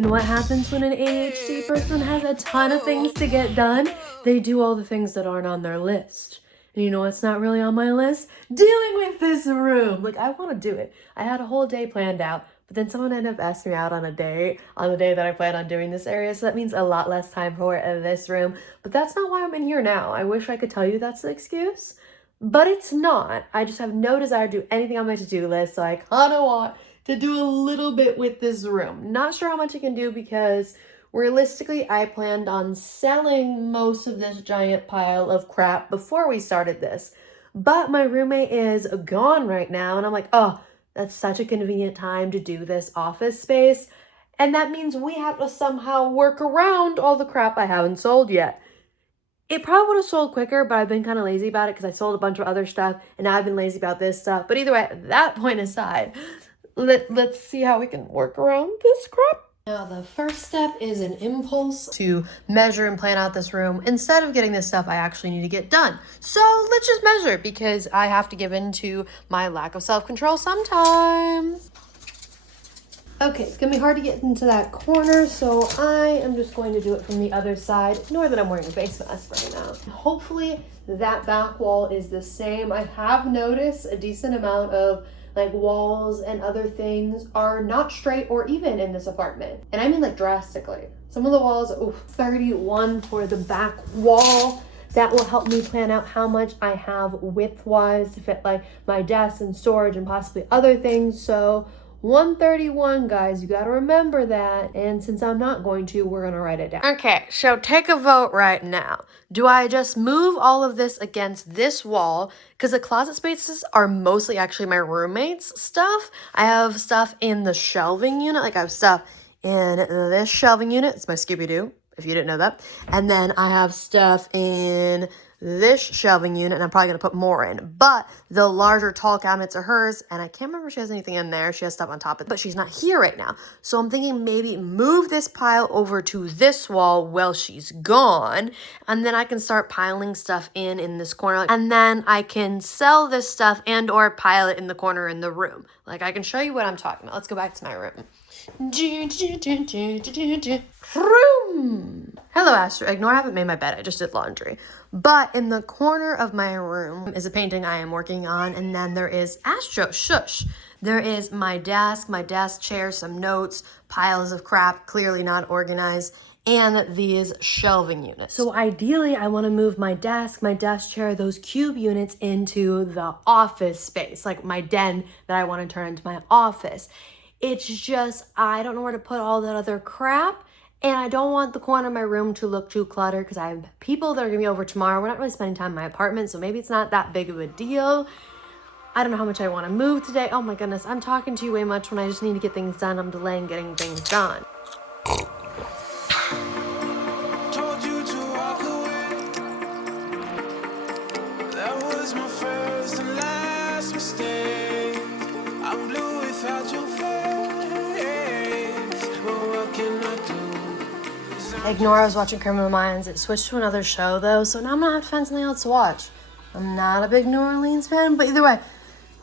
And what happens when an ADHD person has a ton of things to get done? They do all the things that aren't on their list. And you know what's not really on my list? Dealing with this room. Like, I want to do it. I had a whole day planned out, but then someone ended up asking me out on a date on the day that I planned on doing this area, so that means a lot less time for this room. But that's not why I'm in here now. I wish I could tell you that's the excuse, but it's not. I just have no desire to do anything on my to-do list, so I kind of want to do a little bit with this room. Not sure how much I can do because realistically, I planned on selling most of this giant pile of crap before we started this. But my roommate is gone right now, and I'm like, oh, that's such a convenient time to do this office space. And that means we have to somehow work around all the crap I haven't sold yet. It probably would have sold quicker, but I've been kind of lazy about it because I sold a bunch of other stuff, and now I've been lazy about this stuff. But either way, that point aside, let's see how we can work around this crap. Now, the first step is an impulse to measure and plan out this room instead of getting this stuff I actually need to get done. So let's just measure because I have to give in to my lack of self-control sometimes. Okay, it's gonna be hard to get into that corner, so I am just going to do it from the other side. Ignore that I'm wearing a face mask right now. Hopefully that back wall is the same. I have noticed a decent amount of like walls and other things are not straight or even in this apartment. And I mean like drastically. Some of the walls, 31 for the back wall. That will help me plan out how much I have width-wise to fit like my desk and storage and possibly other things. So 131, guys, you gotta remember that. And since I'm not going to, we're gonna write it down. Okay, so take a vote right now. Do I just move all of this against this wall? Because the closet spaces are mostly actually my roommate's stuff. I have stuff in the shelving unit, like I have stuff in this shelving unit. It's my Scooby-Doo, if you didn't know that. And then I have stuff in this shelving unit, and I'm probably going to put more in. But the larger tall cabinets are hers, and I can't remember if she has anything in there. She has stuff on top of it, but she's not here right now. So I'm thinking maybe move this pile over to this wall while she's gone, and then I can start piling stuff in this corner. And then I can sell this stuff and or pile it in the corner in the room. Like, I can show you what I'm talking about. Let's go back to my room. Hello, Astro. Ignore I haven't made my bed. I just did laundry. But in the corner of my room is a painting I am working on. And then there is Astro. Shush. There is my desk chair, some notes, piles of crap, clearly not organized, and these shelving units. So ideally, I want to move my desk chair, those cube units into the office space, like my den that I want to turn into my office. It's just, I don't know where to put all that other crap. And I don't want the corner of my room to look too cluttered because I have people that are going to be over tomorrow. We're not really spending time in my apartment, so maybe it's not that big of a deal. I don't know how much I want to move today. Oh my goodness, I'm talking to you way much when I just need to get things done. I'm delaying getting things done. Told you to walk away. That was my first and last mistake. I'm blue without your face. But what can I do? Ignore I was watching Criminal Minds. It switched to another show though, so now I'm gonna have to find something else to watch. I'm not a big New Orleans fan, but either way,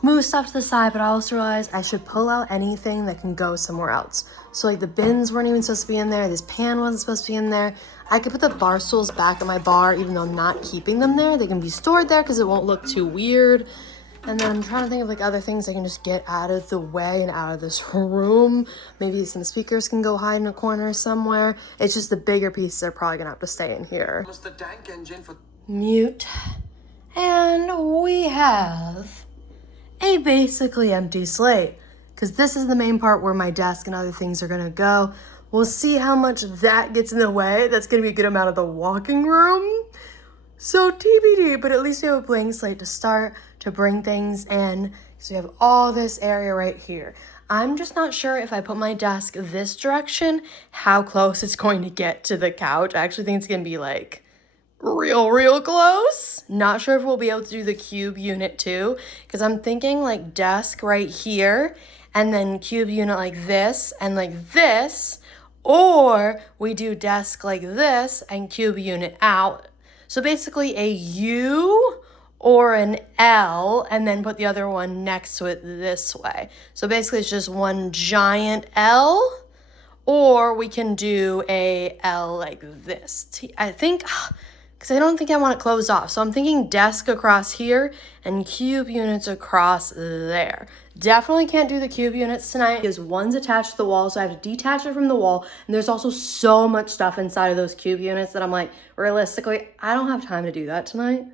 move stuff to the side, but I also realized I should pull out anything that can go somewhere else. So like the bins weren't even supposed to be in there, this pan wasn't supposed to be in there. I could put the bar stools back at my bar even though I'm not keeping them there. They can be stored there because it won't look too weird. And then I'm trying to think of like other things I can just get out of the way and out of this room. Maybe some speakers can go hide in a corner somewhere. It's just the bigger pieces are probably gonna have to stay in here. Mute. And we have a basically empty slate because this is the main part where my desk and other things are gonna go. We'll see how much that gets in the way. That's gonna be a good amount of the walking room. So TBD, but at least we have a blank slate to start to bring things in. So we have all this area right here. I'm just not sure if I put my desk this direction, how close it's going to get to the couch. I actually think it's gonna be like real close. Not sure if we'll be able to do the cube unit too, because I'm thinking like desk right here and then cube unit like this and like this, or we do desk like this and cube unit out. So basically a U or an L and then put the other one next to it this way. So basically it's just one giant L Or we can do a L like this. I think, because I don't think I want it closed off. So I'm thinking desk across here and cube units across there. Definitely can't do the cube units tonight because one's attached to the wall, so I have to detach it from the wall. And there's also so much stuff inside of those cube units that I'm like, realistically, I don't have time to do that tonight.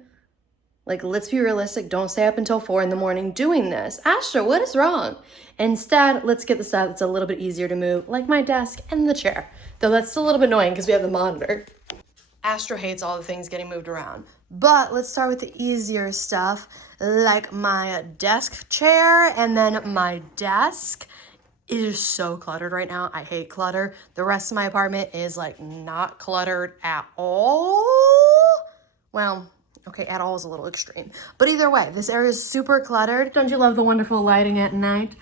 Like, let's be realistic. Don't stay up until 4 in the morning doing this. Astra, what is wrong? Instead, let's get the stuff that's a little bit easier to move, like my desk and the chair. Though that's still a little bit annoying because we have the monitor. Astra hates all the things getting moved around. But let's start with the easier stuff, like my desk chair and then my desk. It is so cluttered right now. I hate clutter. The rest of my apartment is like not cluttered at all. Well, okay, at all is a little extreme. But either way, this area is super cluttered. Don't you love the wonderful lighting at night?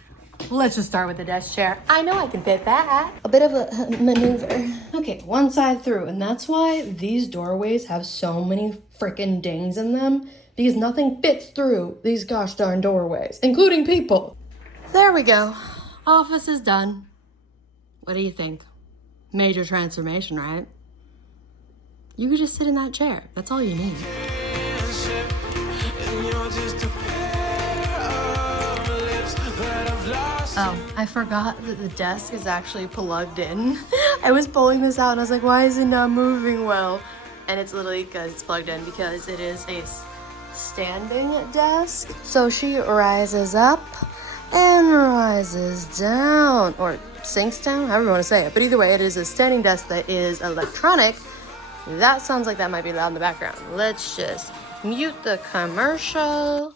Let's just start with the desk chair. I know I can fit that. A bit of a maneuver. Okay, one side through. And that's why these doorways have so many freaking dings in them. Because nothing fits through these gosh darn doorways, including people. There we go. Office is done. What do you think? Major transformation, right? You could just sit in that chair. That's all you need. Oh, I forgot that the desk is actually plugged in. I was pulling this out and I was like, why is it not moving well? And it's literally because it's plugged in because it is a standing desk. So she rises up and rises down, or sinks down, however you want to say it. But either way, it is a standing desk that is electronic. That sounds like that might be loud in the background. Let's just mute the commercial.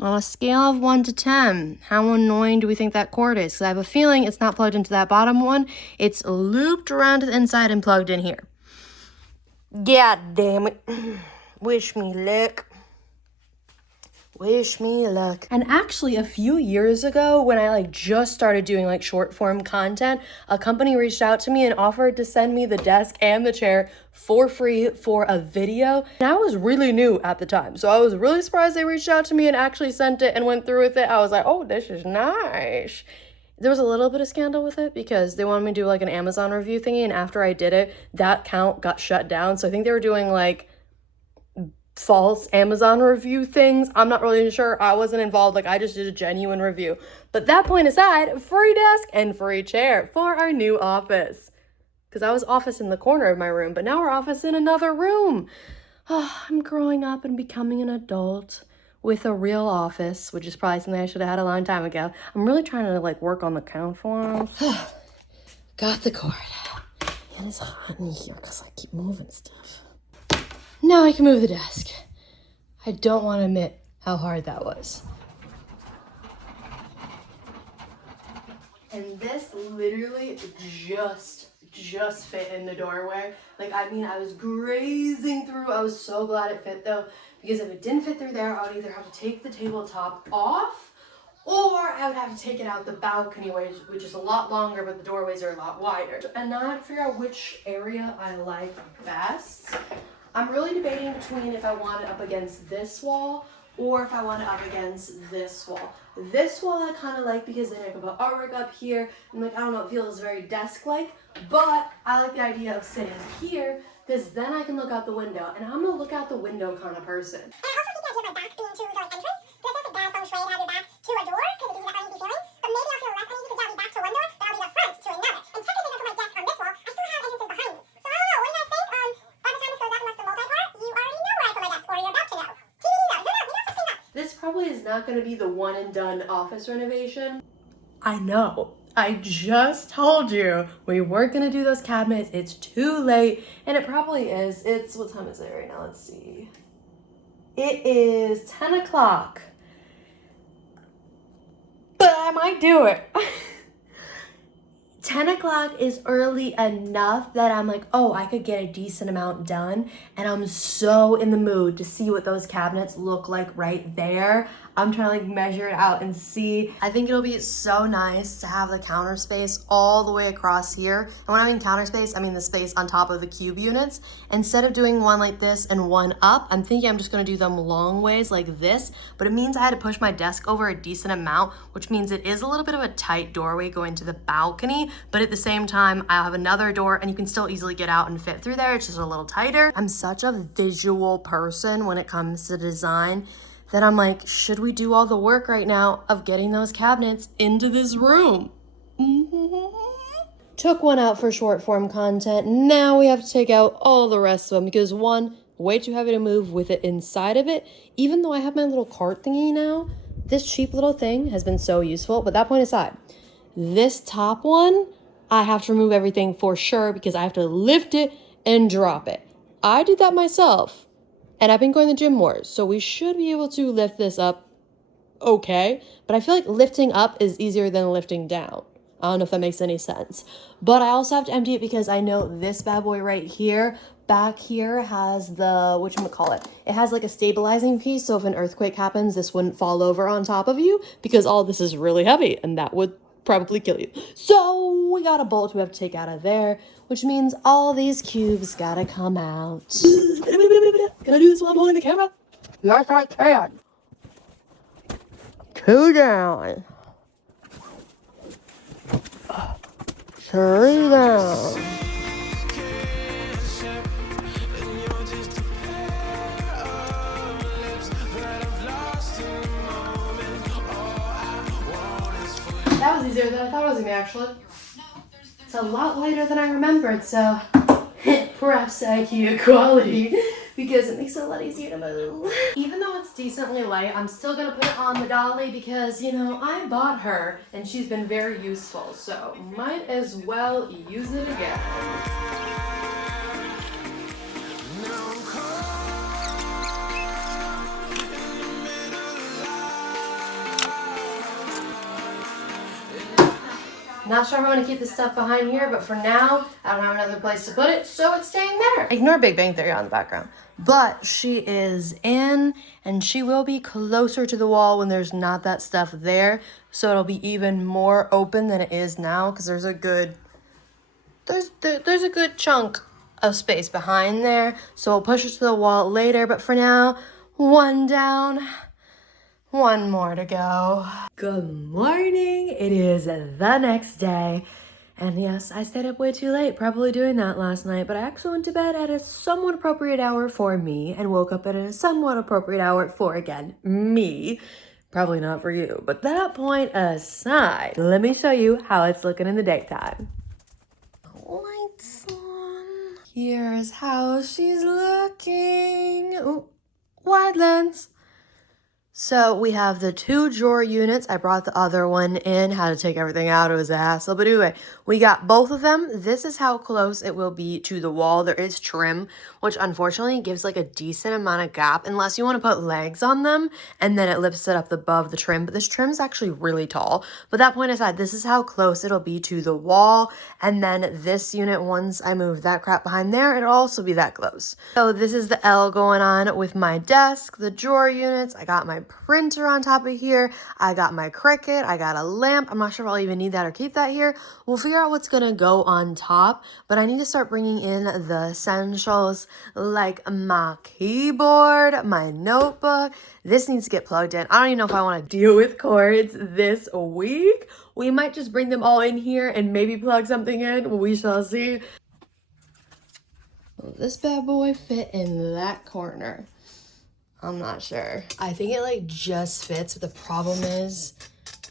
On a scale of 1 to 10, how annoying do we think that cord is? Because I have a feeling it's not plugged into that bottom one. It's looped around to the inside and plugged in here. God damn it. Wish me luck. Wish me luck. And actually a few years ago when I just started doing short form content, a company reached out to me and offered to send me the desk and the chair for free for a video. And I was really new at the time. So I was really surprised they reached out to me and actually sent it and went through with it. I was like, oh, this is nice. There was a little bit of scandal with it because they wanted me to do an Amazon review thingy. And after I did it, that count got shut down. So I think they were doing false Amazon review things. I'm not really sure. I wasn't involved. I just did a genuine review. But that point aside, free desk and free chair for our new office. Because I was office in the corner of my room, but now we're office in another room. Oh, I'm growing up and becoming an adult with a real office, which is probably something I should have had a long time ago. I'm really trying to work on the count forms. Got the cord. It is hot in here because I keep moving stuff. Now I can move the desk. I don't want to admit how hard that was. And this literally just fit in the doorway. I was grazing through. I was so glad it fit though, because if it didn't fit through there, I would either have to take the tabletop off or I would have to take it out the balcony, which is a lot longer, but the doorways are a lot wider. And now I have to figure out which area I like best. I'm really debating between if I want it up against this wall or if I want it up against this wall. This wall I kind of like because then I can put artwork up here and I don't know, it feels very desk-like, but I like the idea of sitting here because then I can look out the window, and I'm a look out the window kind of person. And I also think the idea of my back being to the entrance, because that's a bad feng shui to have your back to a door because it gives you that uneasy feeling, but maybe I'll feel less uneasy because I'll be back to a window, but I'll be the front to another. And technically I put my desk on this wall, I still have entrances behind me. So I don't know, what do you guys think? By the time this goes up, unless the multi-part, you already know where I put my desk, or you're about to know. TBD though, who knows, This probably is not going to be the one and done office renovation. I know. I just told you we weren't going to do those cabinets. It's too late. And it probably is. What time is it right now? Let's see. It is 10 o'clock. But I might do it. 10 o'clock is early enough that I'm like, oh, I could get a decent amount done. And I'm so in the mood to see what those cabinets look like right there. I'm trying to measure it out and see. I think it'll be so nice to have the counter space all the way across here. And when I mean counter space, I mean the space on top of the cube units. Instead of doing one like this and one up, I'm thinking I'm just gonna do them long ways like this, but it means I had to push my desk over a decent amount, which means it is a little bit of a tight doorway going to the balcony. but at the same time, I have another door and you can still easily get out and fit through there. It's just a little tighter. I'm such a visual person when it comes to design that I'm like, should we do all the work right now of getting those cabinets into this room? Took one out for short form content. Now we have to take out all the rest of them because one, way too heavy to move with it inside of it. Even though I have my little cart thingy now, this cheap little thing has been so useful. But that point aside, this top one, I have to remove everything for sure because I have to lift it and drop it. I did that myself and I've been going to the gym more. So we should be able to lift this up okay. But I feel like lifting up is easier than lifting down. I don't know if that makes any sense. But I also have to empty it because I know this bad boy right here, back here has the, whatchamacallit, it has like a stabilizing piece. So if an earthquake happens, this wouldn't fall over on top of you because all this is really heavy and that would probably kill you. So we got a bolt we have to take out of there, which means all these cubes gotta come out. Can I do this while I'm holding the camera? Yes, I can. 2 down. 3 down. That was easier than I thought it was gonna be, actually. It's a lot lighter than I remembered, so perhaps IQ equality because it makes it a lot easier to move. Even though it's decently light, I'm still gonna put it on the dolly because, you know, I bought her and she's been very useful, so might as well use it again. Not sure if I'm gonna keep this stuff behind here, but for now, I don't have another place to put it, so it's staying there. Ignore Big Bang Theory on the background. But she is in, and she will be closer to the wall when there's not that stuff there, so it'll be even more open than it is now, because there's a good, there's a good chunk of space behind there, so we'll push it to the wall later, but for now, 1 down. 1 more to go. Good morning. It is the next day. And yes, I stayed up way too late, probably doing that last night, but I actually went to bed at a somewhat appropriate hour for me and woke up at a somewhat appropriate hour for, again, me. Probably not for you, but that point aside, let me show you how it's looking in the daytime. Lights on. Here's how she's looking. Ooh, wide lens. So we have the 2 drawer units. I brought the other one in, had to take everything out. It was a hassle. But anyway, we got both of them. This is how close it will be to the wall. There is trim, which unfortunately gives like a decent amount of gap unless you want to put legs on them and then it lifts it up above the trim. But this trim is actually really tall. But that point aside, this is how close it'll be to the wall. And then this unit, once I move that crap behind there, it'll also be that close. So this is the L going on with my desk, the drawer units. I got my printer on top of here. I got my Cricut. I got a lamp. I'm not sure if I'll even need that or keep that here. We'll figure out what's gonna go on top, but I need to start bringing in the essentials like my keyboard, my notebook. This needs to get plugged in. I don't even know if I want to deal with cords this week. We might just bring them all in here and maybe plug something in. We shall see. Will this bad boy fit in that corner? I'm not sure. I think it like just fits, but the problem is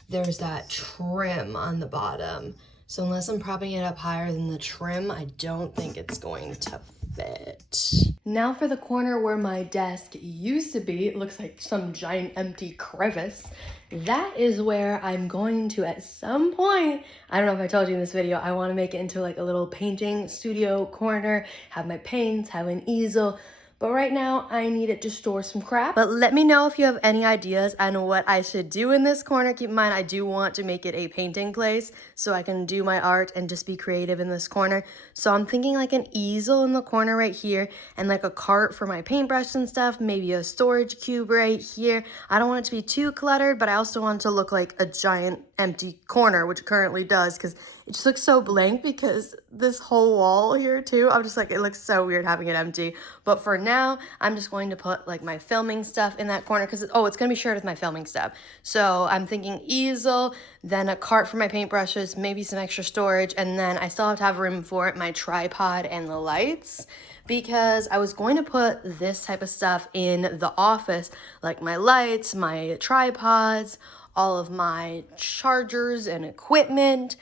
there's that trim on the bottom. So unless I'm propping it up higher than the trim, I don't think it's going to fit. Now for the corner where my desk used to be. It looks like some giant empty crevice. That is where I'm going to, at some point, I don't know if I told you in this video, I want to make it into like a little painting studio corner, have my paints, have an easel. But right now, I need it to store some crap. But let me know if you have any ideas on what I should do in this corner. Keep in mind, I do want to make it a painting place so I can do my art and just be creative in this corner. So I'm thinking like an easel in the corner right here and like a cart for my paintbrush and stuff. Maybe a storage cube right here. I don't want it to be too cluttered, but I also want it to look like a giant empty corner, which it currently does because it just looks so blank because this whole wall here too, I'm just like, it looks so weird having it empty. But for now, I'm just going to put like my filming stuff in that corner because, it's going to be shared with my filming stuff. So I'm thinking easel, then a cart for my paintbrushes, maybe some extra storage, and then I still have to have room for my tripod and the lights, because I was going to put this type of stuff in the office, like my lights, my tripods, all of my chargers and equipment.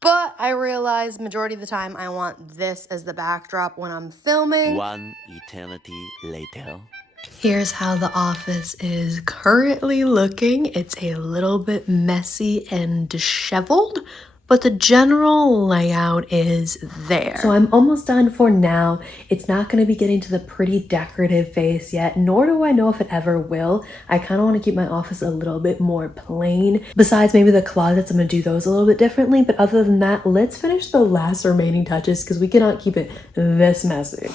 But I realized majority of the time I want this as the backdrop when I'm filming. One eternity later. Here's how the office is currently looking. It's a little bit messy and disheveled, but the general layout is there. So I'm almost done for now. It's not going to be getting to the pretty decorative face yet, nor do I know if it ever will. I kind of want to keep my office a little bit more plain. Besides maybe the closets, I'm going to do those a little bit differently. But other than that, let's finish the last remaining touches because we cannot keep it this messy.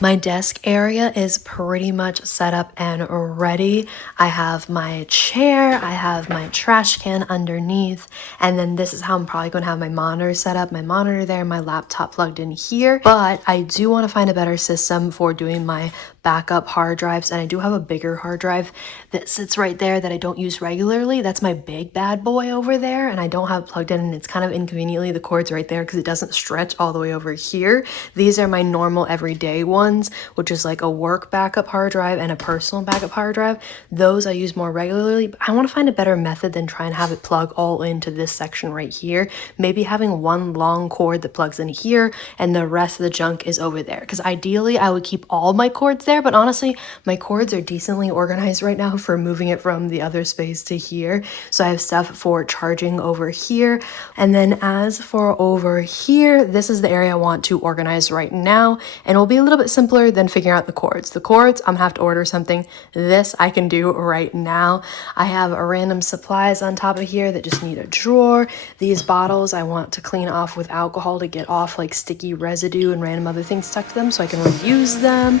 My desk area is pretty much set up and ready. I have my chair, I have my trash can underneath, and then this is how I'm probably going to have my monitor set up. My monitor there, my laptop plugged in here. But I do want to find a better system for doing my backup hard drives, and I do have a bigger hard drive that sits right there that I don't use regularly. That's my big bad boy over there, and I don't have it plugged in, and it's kind of inconveniently the cord's right there because it doesn't stretch all the way over here. These are my normal everyday ones, which is like a work backup hard drive and a personal backup hard drive. Those I use more regularly, but I want to find a better method than try and have it plug all into this section right here. Maybe having one long cord that plugs in here and the rest of the junk is over there, because ideally I would keep all my cords there, but honestly my cords are decently organized right now for moving it from the other space to here. So I have stuff for charging over here, and then as for over here, this is the area I want to organize right now, and it'll be a little bit simpler than figuring out the cords. The cords, I'm gonna have to order something. This I can do right now. I have random supplies on top of here that just need a drawer. These bottles I want to clean off with alcohol to get off like sticky residue and random other things stuck to them so I can reuse them.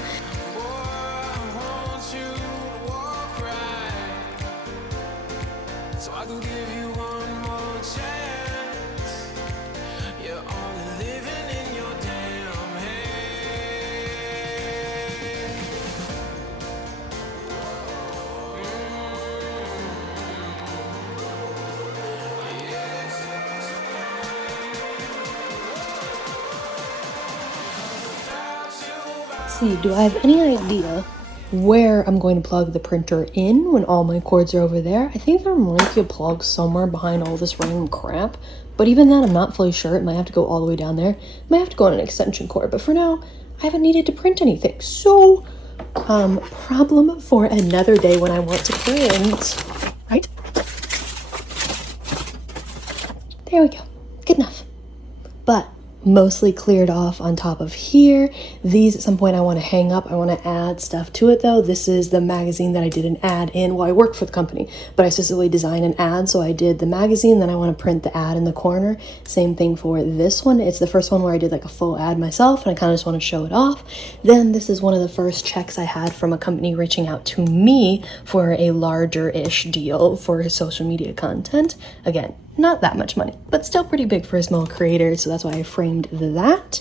See, do I have any idea where I'm going to plug the printer in when all my cords are over there? I think there might be a plug somewhere behind all this random crap, but even then I'm not fully sure. It might have to go all the way down there. It might have to go on an extension cord, but for now I haven't needed to print anything. So problem for another day when I want to print, right? There we go, good enough. But mostly cleared off on top of here. These at some point I want to hang up. I want to add stuff to it though. This is the magazine that I did an ad in. Well, I work for the company, but I specifically designed an ad. So I did the magazine, then I want to print the ad in the corner. Same thing for this one. It's the first one where I did like a full ad myself, and I kind of just want to show it off. Then this is one of the first checks I had from a company reaching out to me for a larger-ish deal for social media content. Again, not that much money, but still pretty big for a small creator, so that's why I framed that.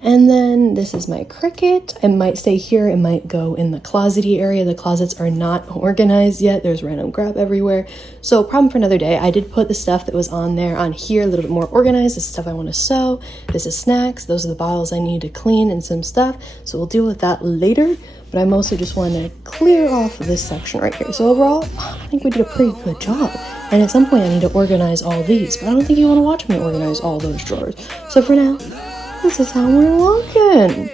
And then this is my Cricut. It might stay here, it might go in the closety area. The closets are not organized yet. There's random crap everywhere. So problem for another day. I did put the stuff that was on there on here a little bit more organized. This is stuff I want to sew. This is snacks. Those are the bottles I need to clean and some stuff. So we'll deal with that later. But I mostly just want to clear off this section right here. So overall, I think we did a pretty good job. And at some point I need to organize all these, but I don't think you want to watch me organize all those drawers. So for now, this is how we're looking.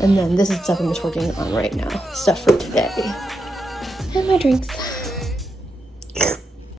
And then this is stuff I'm just working on right now. Stuff for today. And my drinks.